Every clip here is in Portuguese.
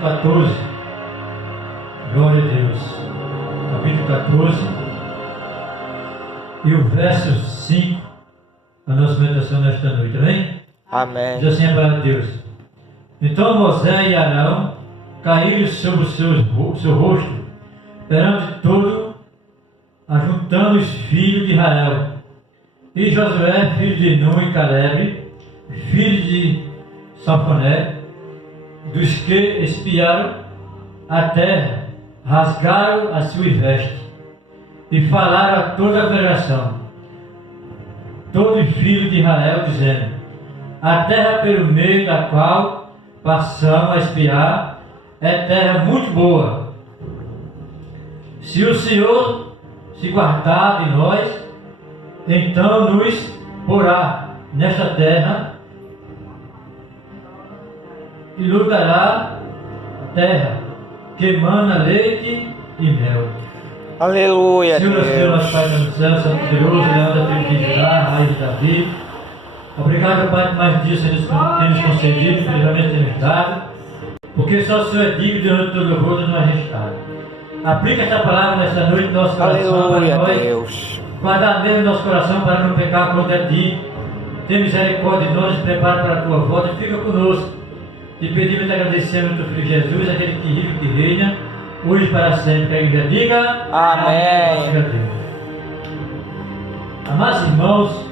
14, glória a Deus, capítulo 14 e o verso 5, a nossa meditação nesta noite, amém? Amém. Diz assim a palavra de Deus: Então Moisés e Arão caíram sobre o seu rosto perante todo, ajuntando os filhos de Israel, e Josué, filho de Nun e Caleb, filho de Safoné, dos que espiaram a terra, rasgaram as suas vestes e falaram a toda a congregação, todos os filhos de Israel, dizendo: a terra pelo meio da qual passamos a espiar é terra muito boa. Se o Senhor se guardar de nós, então nos porá nesta terra e nos dará a terra que mana leite e mel. Aleluia, Senhor, Deus. nosso Pai no céu, Santo Poderoso, Leão da tribo de Judá, Raiz de Davi. Obrigado, Pai, por mais um dia que tem nos concedido, infelizmente tem nos dado, porque só o Senhor é digno de honra e todo louvor do nosso estado. Aplica esta palavra nesta noite no nosso coração, Aleluia, para nós Deus. guardar mesmo no nosso coração para não pecar contra Ti. Tem misericórdia de nós, nos prepara para a Tua volta e fica conosco. Te pedimos e te agradecemos ao Teu Filho Jesus, aquele que vive e que reina, hoje para sempre. Que a igreja diga Amém. Amados irmãos,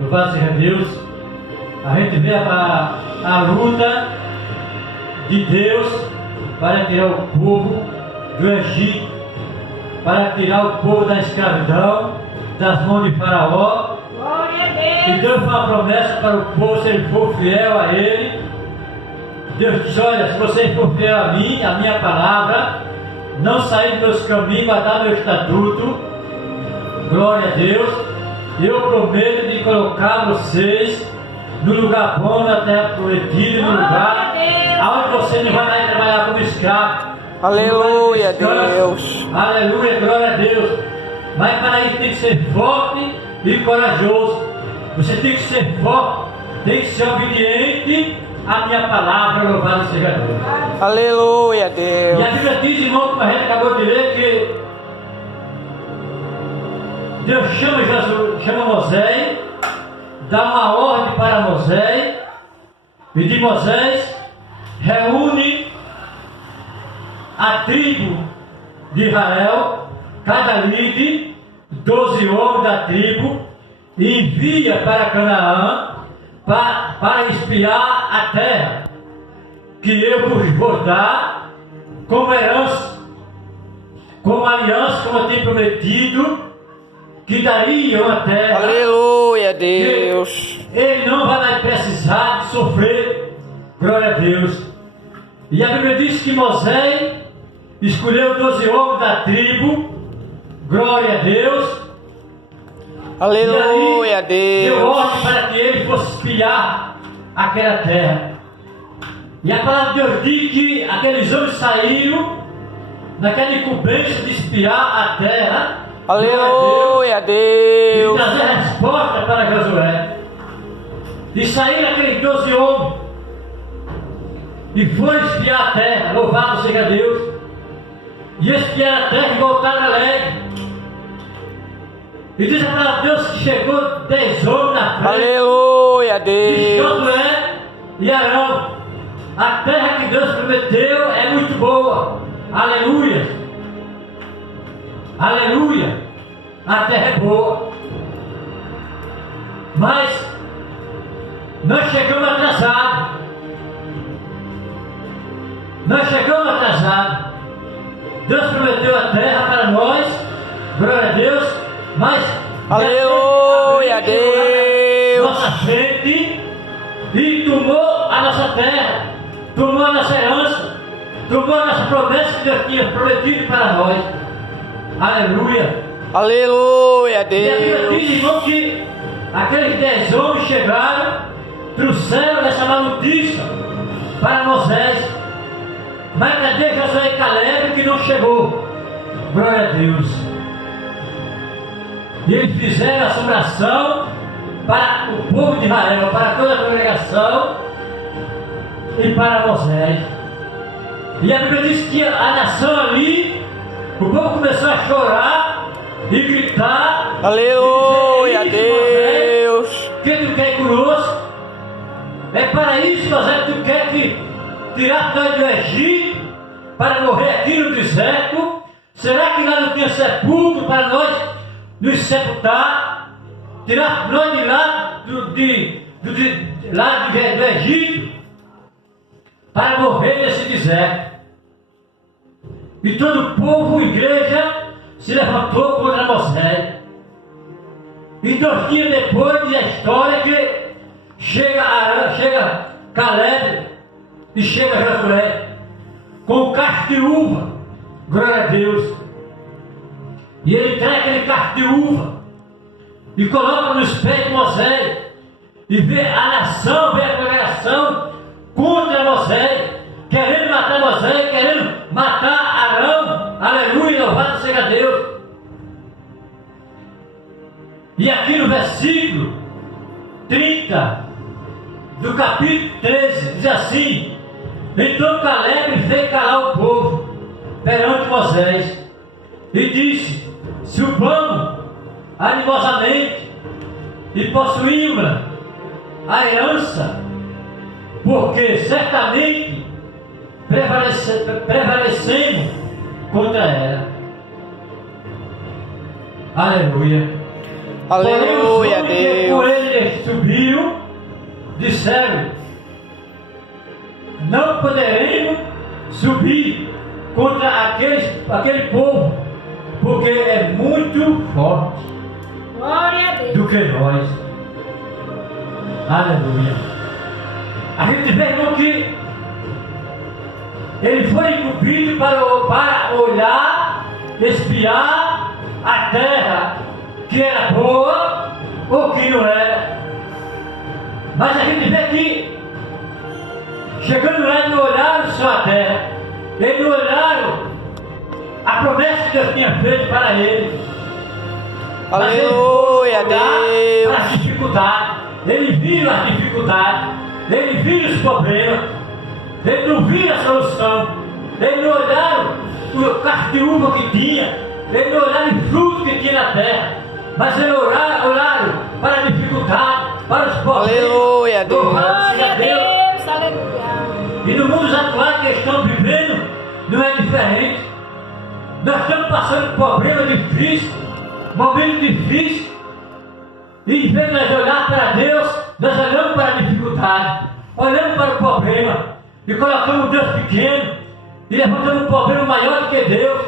louvado seja Deus, a gente vê a luta de Deus para tirar o povo do Egito, para tirar o povo da escravidão, das mãos de Faraó. Glória a Deus. E Deus fez uma promessa para o povo, se ele for fiel a ele. Deus diz: olha, se você for fiel a mim, a minha palavra, não sair dos meus caminhos, guardar meu estatuto, glória a Deus, eu prometo de colocar vocês no lugar bom, na terra prometida, no lugar onde você não vai mais trabalhar como escravo. Aleluia, Descanso. Deus. Aleluia, glória a Deus. Mas para isso tem que ser forte e corajoso. Você tem que ser forte, tem que ser obediente à minha palavra, louvado seja Deus. Aleluia, E a Deus. Bíblia diz, irmão, como a gente acabou de ler, que Deus chama Moisés, dá uma ordem para Moisés, e de Moisés reúne a tribo de Israel, cada líder, 12 homens da tribo, e envia para Canaã para espiar a terra, que eu vos vou dar como herança, como aliança, como eu tenho prometido, que daria uma terra. Aleluia, Deus. Ele não vai mais precisar de sofrer, glória a Deus. E a Bíblia diz que Moisés escolheu 12 homens da tribo, glória a Deus. Aleluia, Deu Deus. ordem para que ele fosse espiar aquela terra. E a palavra de Deus diz que aqueles homens saíram naquela incumbência de espiar a terra. Aleluia, E Deus. trazer a resposta para Josué. E saíram aqueles 12 homens e foram espiar a terra, louvado seja Deus. E espiaram a terra e voltaram alegre. E diz a palavra de Deus que chegou 10 homens na frente Aleluia, de Deus. Josué e Arão. A terra que Deus prometeu é muito boa. Aleluia. Aleluia. A terra é boa. Mas nós chegamos atrasados. Nós chegamos atrasados. Deus prometeu a terra para nós, glória a Deus, mas Aleluia, Deus. nossa frente e tomou a nossa terra, tomou a nossa herança, tomou a nossa promessa que Deus tinha prometido para nós. Aleluia. Aleluia, E a Bíblia diz, Deus. irmão, que aqueles 10 homens chegaram, trouxeram essa má notícia para Moisés. Mas cadê Josué e Caleb que não chegou? Glória a Deus. E eles fizeram assombração para o povo de Israel, para toda a congregação e para Moisés. E a Bíblia diz que a nação ali, o povo começou a chorar e gritar. Aleluia, e dizer, Deus. O que tu quer conosco? É para isso, Moisés, que tu quer que tirar nós do Egito para morrer aqui no deserto? Será que lá não tinha sepulcro para nós nos sepultar? Tirar nós de lá do Egito para morrer nesse deserto? E todo o povo, igreja, se levantou contra Moisés. E 2 dias depois diz a história que chega Arão, chega Caleb e chega Josué com um cacho de uva, glória a Deus. E ele traz aquele cacho de uva e coloca nos pés de Moisés e vê a nação, vê a congregação contra Moisés, querendo matar Moisés, querendo matar Arão. Aleluia, louvado seja Deus. E aqui no versículo 30 do capítulo 13 diz assim: então Caleb fez calar o povo perante Moisés e disse: subamos animosamente e possuímos a herança, porque certamente prevalecemos contra ela. Aleluia. Aleluia, Deus. Por Deus. ele subiu, disseram: não poderemos subir contra aquele povo, porque é muito forte. Glória a Deus. Do que nós. Aleluia. A gente vê, irmão, que ele foi incumbido para olhar, espiar a terra, que era boa ou que não era. Mas a gente vê que, chegando lá, eles não olharam só a terra, eles não olharam a promessa que Deus tinha feito para eles. Aleluia, Deus. As dificuldades, eles viram as dificuldades, eles viram os problemas, eles não viram a solução, eles não olharam o cacho de uva que tinha, eles não olharam o fruto que tinha na terra, mas eles olharam para a dificuldade, para os problemas. Aleluia, Deus. Louvado seja Glória a Deus. Aleluia. E no mundo atual que estão vivendo, não é diferente. Nós estamos passando por problemas difíceis, momentos difíceis, e em vez de nós olhar para Deus, nós olhamos para a dificuldade, olhamos para o problema, e colocamos Deus pequeno, e levantamos um problema maior do que Deus.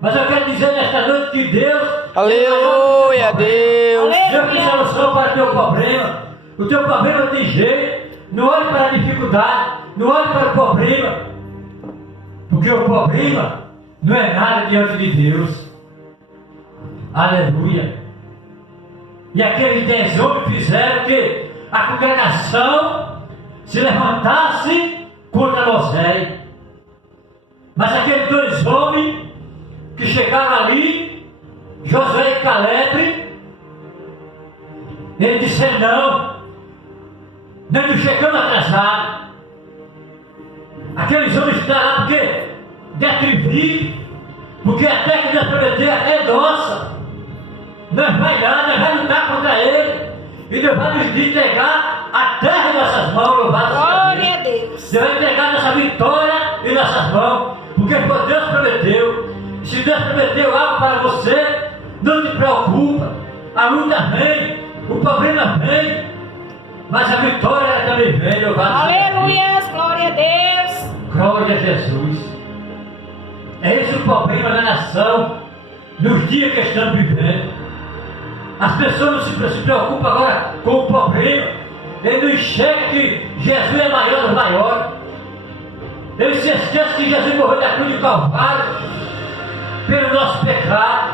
Mas eu quero dizer nesta noite que Deus, Aleluia, Deus. Deus tem solução para o teu problema. O teu problema tem jeito. Não olhe para a dificuldade, não olhe para o problema, porque o problema não é nada diante de Deus. Aleluia. E aqueles 10 homens fizeram que a congregação se levantasse contra Moisés. Mas aqueles 2 homens que chegaram ali, Josué e Caleb, eles disseram: nós não chegamos atrasados. Aqueles homens estão lá porque detriviram, porque a terra que Deus prometeu é nossa. Nós vai lá, nós vamos lutar contra ele, e Deus vai nos entregar a terra em nossas mãos, louvado seja Glória a Deus. Deus. Deus vai entregar nossa vitória em nossas mãos, porque foi Deus prometeu. Se Deus prometeu algo para você, não te preocupa. A luta vem, o problema vem, mas a vitória ela também vem, louvado seja Deus. Aleluia. Glória a Deus. Glória a Jesus. É esse o problema da nação nos dias que estamos vivendo. As pessoas não se preocupam agora com o problema. Ele não enxerga que Jesus é maior dos maiores. Ele se esquece que Jesus morreu na cruz de Calvário pelo nosso pecado.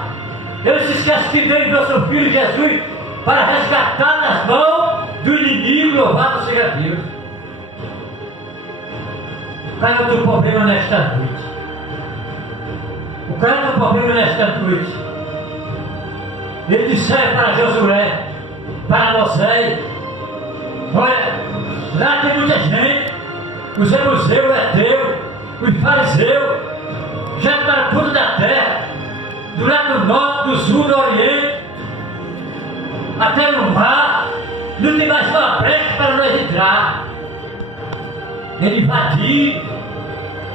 Ele se esquece que Deus enviou seu Filho Jesus para resgatar das mãos do inimigo, louvado seja Deus. Qual é o teu problema nesta noite? Qual é o teu problema nesta noite? Ele disse para Josué, para Moisés: olha, lá tem muita gente, o Zebuseu é teu, os fariseus já para tudo da terra, do lado do norte, do sul, do oriente, até no mar, não tem mais uma brecha para nós entrar. Ele invadir,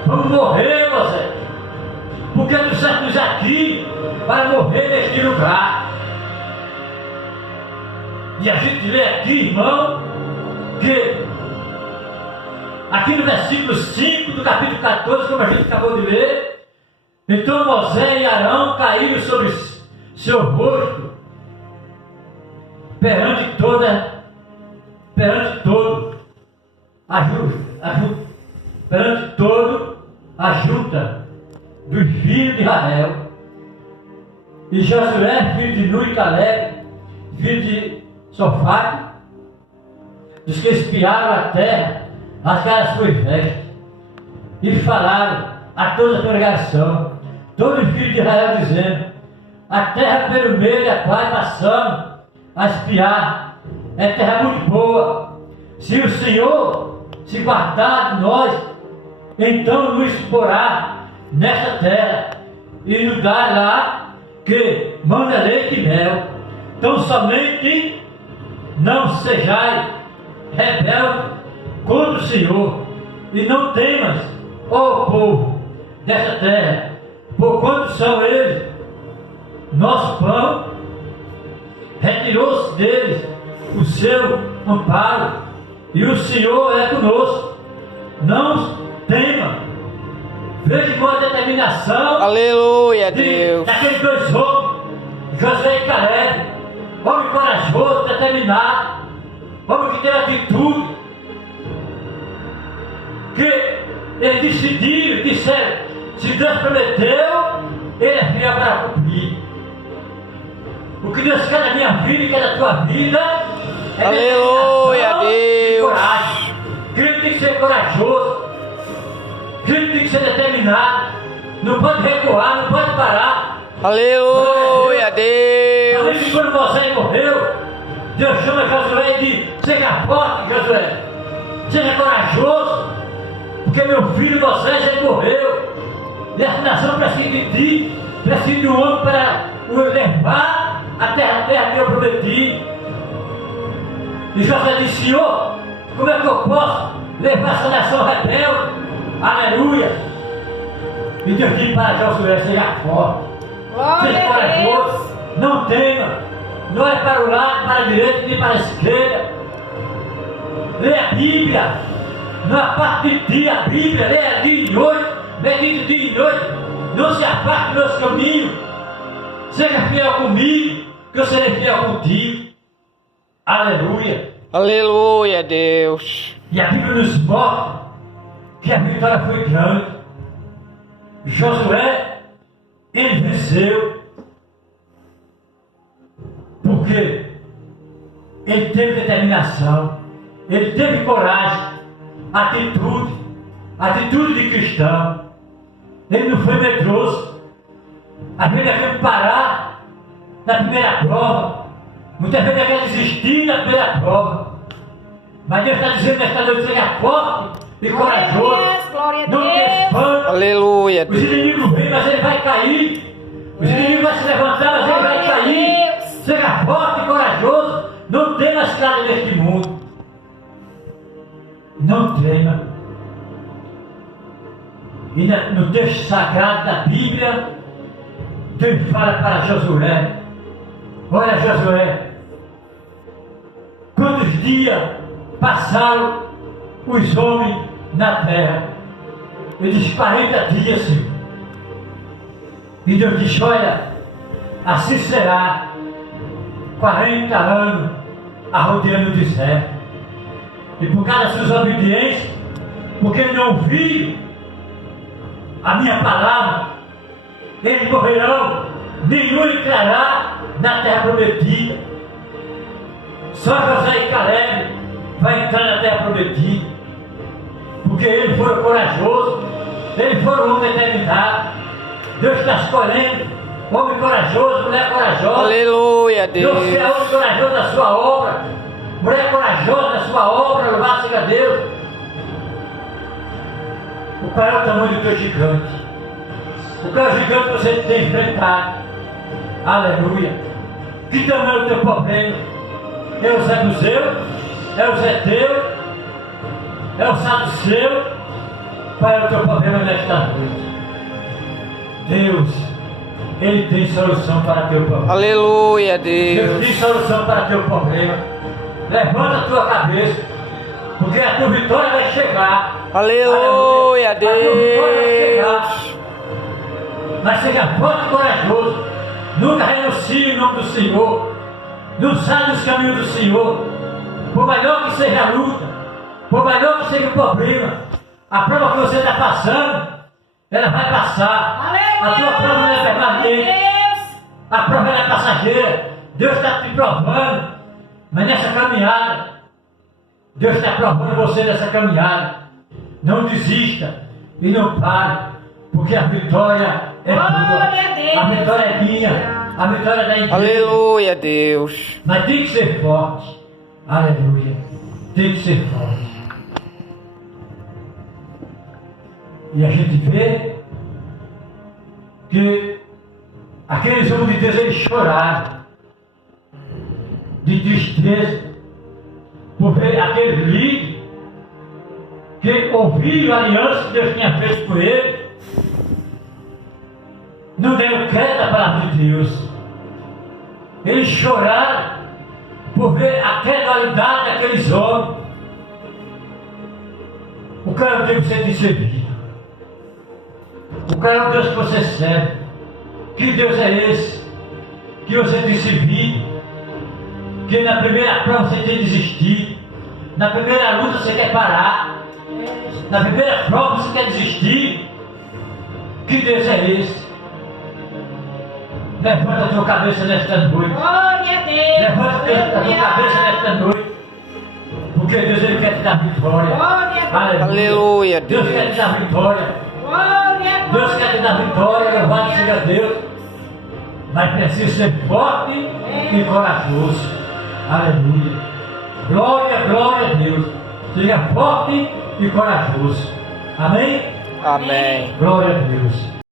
vamos morrer, você, porque trouxemos aqui para morrer neste lugar. E a gente lê aqui, irmão, que aqui no versículo 5 do capítulo 14, como a gente acabou de ler, então Moisés e Arão caíram sobre seu rosto perante todo a junta dos filhos de Israel. E Josué, filho de Nun e Caleb, filho de Sofate, dos que espiaram a terra, rasgaram as suas vestes e falaram a toda a congregação, todos os filhos de Israel, dizendo: a terra pelo meio da qual passamos a espiar é terra muito boa. Se o Senhor se guardar de nós, então nos porá nesta terra e nos dá lá que manda leite e mel. Então somente não sejais rebelde contra o Senhor, e não temas, ó povo desta terra, porquanto são eles nosso pão. Retirou-se deles o seu amparo, e o Senhor é conosco. Não tema. Veja com a determinação. Aleluia, Deus. Daqueles dois homens, Josué e Caleb, homem corajoso, determinado, homem que teve atitude, que eles decidiram, disseram: se Deus prometeu, Ele é fiel para cumprir. O que Deus quer da minha vida e quer da tua vida é aleluia, Deus. Coragem. Cristo tem que ser corajoso, Cristo tem que ser determinado, não pode recuar, não pode parar. Aleluia, Deus. Além de quando Moisés morreu, Deus chama Josué e diz: seja forte, Josué, seja corajoso, porque meu filho Moisés ele morreu, e essa nação precisa de ti, precisa de um homem para o levar até a terra que eu prometi. E Josué disse: Senhor, como é que eu posso levar essa nação rebelde? Aleluia! E Deus disse para Josué: seja forte, seja corajoso, não tema, não é para o lado, para a direita, nem para a esquerda. Leia a Bíblia, não é parte de ti, a Bíblia, leia dia e noite, medite dia e noite, não se afaste dos meus caminhos, seja fiel comigo, que eu serei fiel contigo. Aleluia! Aleluia, Deus. E a Bíblia nos mostra que a vitória foi grande. Josué, ele venceu, porque ele teve determinação, ele teve coragem, atitude de cristão. Ele não foi medroso. Às vezes ele quer parar na primeira prova, muitas vezes ele quer desistir na primeira prova. Mas Deus está dizendo nesta noite: seja forte e corajoso. Glória a Não Deus. tenha espanto. Aleluia, Os Deus. inimigos vêm, mas ele vai cair. Os inimigos vão se levantar, mas ele vai Glória a cair. Deus. Seja forte e corajoso. Não tema as caras deste mundo. Não tema. E no texto sagrado da Bíblia, Deus fala para Josué: olha, Josué, quantos dias passaram os homens na terra? Ele diz: 40 dias, Senhor. E Deus diz: olha, assim será 40 anos arrodeando o deserto. E por causa das suas obediências, porque ele não ouviu a minha palavra, eles morrerão, nenhum entrará na terra prometida. Só Josué e Caleb vai entrar na terra prometida, porque eles foram corajosos, eles foram homens determinados. Deus está escolhendo homem corajoso, mulher corajosa. Aleluia, Deus Deus. quer homem corajoso na sua obra, mulher corajosa na sua obra, louvado seja Deus. Qual é o tamanho do teu gigante? Qual é o gigante que você tem enfrentado? Aleluia. Que tamanho é o teu problema? É o Zebuseu? É o Zeteu? É o Saduceu? Qual é o teu problema nesta noite? Deus, Ele tem solução para teu problema. Aleluia, Deus tem Deus. solução para teu problema. Levanta a tua cabeça, porque a tua vitória vai chegar. Aleluia, A tua vitória vai chegar. Deus. Mas seja forte e corajoso. Nunca renuncie em nome do Senhor. Não saia dos caminhos do Senhor. Por melhor que seja a luta, por melhor que seja o problema, a prova que você está passando, ela vai passar. A tua prova não é permanente. Deus. A prova ela é passageira. Deus está te provando. Mas nessa caminhada, Deus está provando você nessa caminhada. Não desista e não pare, porque a vitória é tua. Glória a Deus. A vitória é minha. A vitória é da igreja. Aleluia, Deus. Mas tem que ser forte. Aleluia. Tem que ser forte. E a gente vê que aqueles homens de Deus, eles choraram de tristeza por ver aqueles líderes que ouviram a aliança que Deus tinha feito com eles, não deram crédito à palavra de Deus. Eles choraram por ver a credulidade daqueles homens. O cara não tem que ser servido. O cara é o Deus que você serve. Que Deus é esse? Que você tem servido? Que na primeira prova você tem desistido. Na primeira luta você quer parar. Na primeira prova você quer desistir. Que Deus é esse? Levanta a tua cabeça nesta noite. Glória a Deus. Levanta a tua cabeça nesta noite. Porque Deus ele quer te dar vitória. Glória a Deus. Aleluia, Deus quer te dar vitória. Glória a Deus quer te dar vitória. Louvado seja Deus. Mas precisa ser forte e corajoso. Aleluia. Glória, glória a Deus. Seja forte e corajoso. Amém? Amém. Glória a Deus.